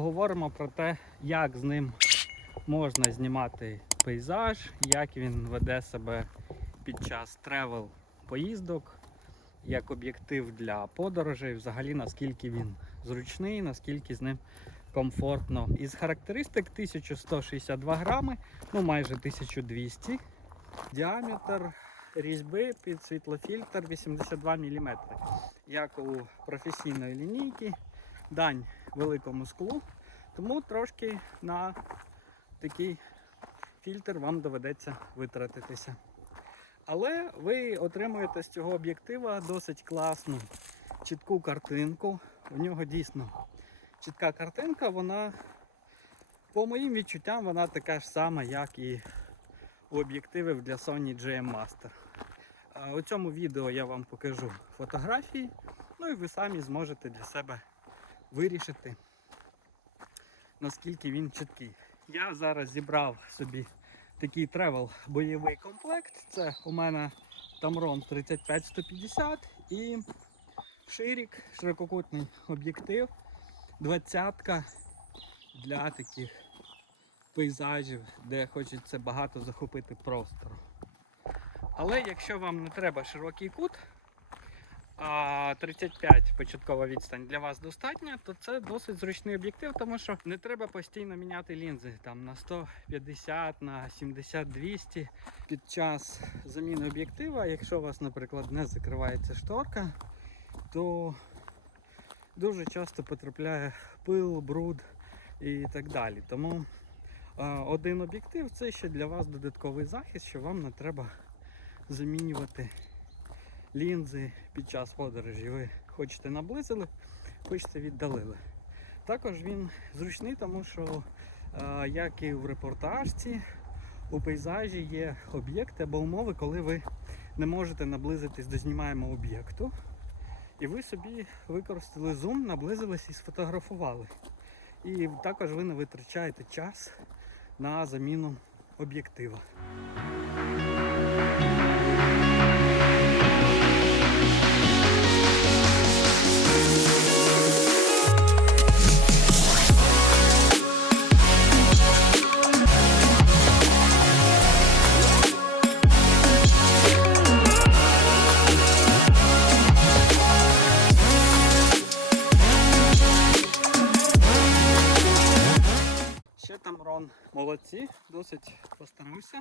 поговоримо про те, як з ним можна знімати пейзаж, як він веде себе під час тревел поїздок, як об'єктив для подорожей, взагалі наскільки він зручний, наскільки з ним комфортно. Із характеристик 1162 грами, ну майже 1200. Діаметр різьби під світлофільтр 82 мм. Як у професійної лінійки, дань великому склу, тому трошки на такий фільтр вам доведеться витратитися. Але ви отримуєте з цього об'єктива досить класну чітку картинку. У нього дійсно чітка картинка, вона, по моїм відчуттям, вона така ж сама, як і у об'єктивів для Sony GM Master. У цьому відео я вам покажу фотографії, ну і ви самі зможете для себе вирішити, наскільки він чіткий. Я зараз зібрав собі такий тревел бойовий комплект. Це у мене Tamron 35-150 і ширік, ширококутний об'єктив, двадцятка для таких пейзажів, де хочеться багато захопити простору. Але якщо вам не треба широкий кут, а 35 початкова відстань для вас достатня, то це досить зручний об'єктив, тому що не треба постійно міняти лінзи там на 150, на 70-200 під час заміни об'єктива. Якщо у вас, наприклад, не закривається шторка, то дуже часто потрапляє пил, бруд і так далі. Тому один об'єктив це ще для вас додатковий захист, що вам не треба замінювати лінзи під час подорожі. Ви хочете наблизили, хочете віддалили. Також він зручний, тому що, як і в репортажці, у пейзажі є об'єкти або умови, коли ви не можете наблизитись до знімаємого об'єкту. І ви собі використали зум, наблизились і сфотографували. І також ви не витрачаєте час на заміну об'єктива. Ще молодці, досить постарався.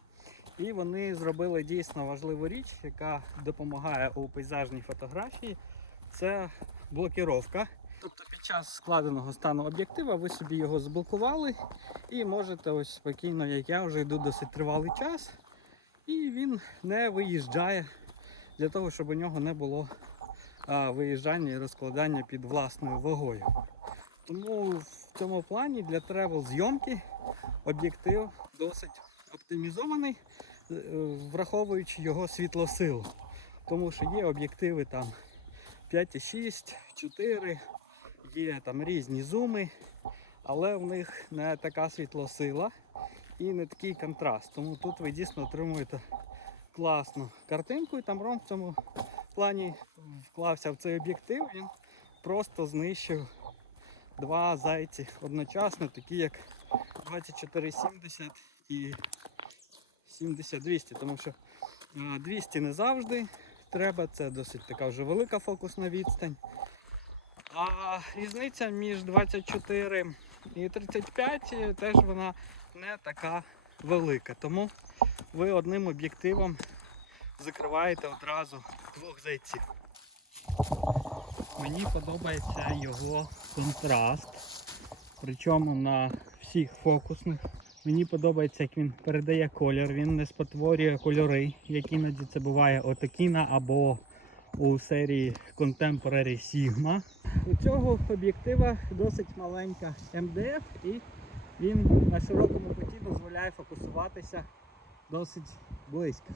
І вони зробили дійсно важливу річ, яка допомагає у пейзажній фотографії. Це блокіровка. Тобто під час складеного стану об'єктива ви собі його заблокували і можете ось спокійно, як я вже йду досить тривалий час, і він не виїжджає для того, щоб у нього не було виїжджання і розкладання під власною вагою. Тому в цьому плані для тревел зйомки об'єктив досить оптимізований, е, враховуючи його світлосилу. Тому що є об'єктиви там 5,6, 4, є там різні зуми, але в них не така світлосила і не такий контраст. Тому тут ви дійсно отримуєте класну картинку. І там Ром в цьому плані вклався в цей об'єктив, він просто знищив два зайці одночасно, такі як 2470 і 70-200, тому що 200 не завжди треба, це досить така вже велика фокусна відстань. А різниця між 24 і 35 е, теж вона не така велика. Тому ви одним об'єктивом закриваєте одразу двох зайців. Мені подобається його контраст. Причому на всіх фокусних. Мені подобається, як він передає колір, він не спотворює кольори, як іноді це буває у Токіна або у серії Contemporary Sigma. У цього об'єктива досить маленька МДФ і він на широкому куті дозволяє фокусуватися досить близько.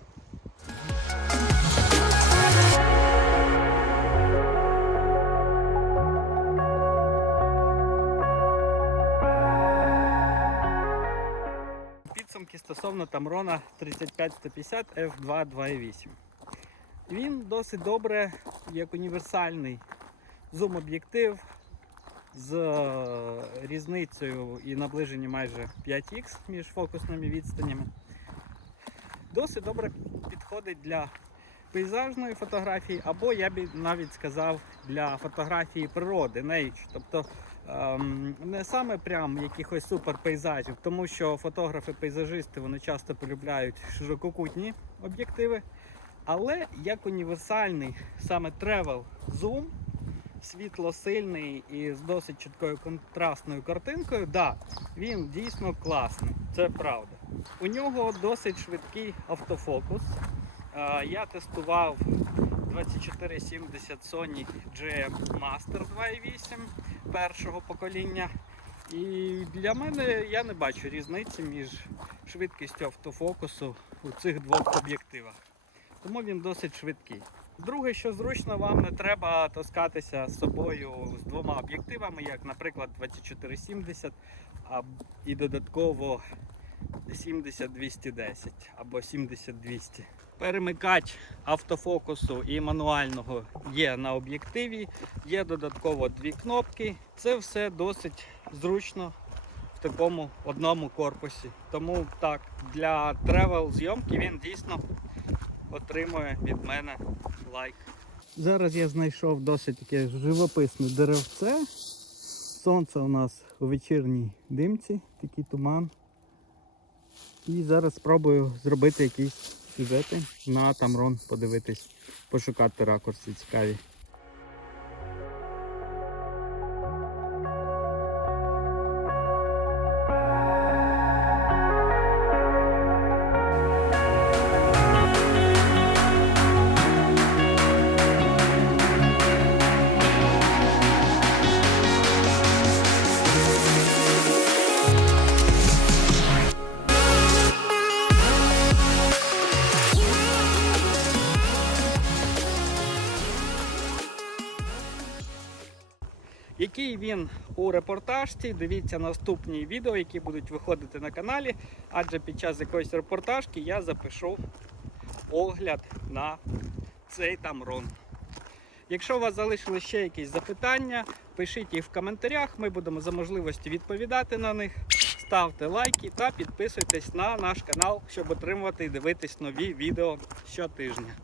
Стосовно Tamron 35-150 F2 2.8. Він досить добре як універсальний зум-об'єктив з е, різницею і наближенням майже 5х між фокусними відстанями. Досить добре підходить для пейзажної фотографії, або я б навіть сказав для фотографії природи, nature. Тобто не саме прям якихось супер пейзажів, тому що фотографи-пейзажисти вони часто полюбляють ширококутні об'єктиви. Але як універсальний саме travel zoom, світлосильний і з досить чіткою контрастною картинкою, да, він дійсно класний, це правда. У нього досить швидкий автофокус. Е, Я тестував 2470 Sony GM Master 2.8 першого покоління. І для мене я не бачу різниці між швидкістю автофокусу у цих двох об'єктивах. Тому він досить швидкий. Друге, що зручно, вам не треба таскатися з собою з двома об'єктивами, як, наприклад, 2470 а, і додатково 70-210 або 70-200. Перемикач автофокусу і мануального є на об'єктиві, є додатково дві кнопки. Це все досить зручно в такому одному корпусі. Тому так, для тревел зйомки він дійсно отримує від мене лайк. Зараз я знайшов досить таке живописне деревце. Сонце у нас у вечірній димці, такий туман. І зараз спробую зробити якісь сюжети на Тамрон, подивитись, пошукати ракурси цікаві. Який він у репортажці, дивіться наступні відео, які будуть виходити на каналі, адже під час якоїсь репортажки я запишу огляд на цей тамрон. Якщо у вас залишили ще якісь запитання, пишіть їх в коментарях, ми будемо за можливості відповідати на них. Ставте лайки та підписуйтесь на наш канал, щоб отримувати і дивитись нові відео щотижня.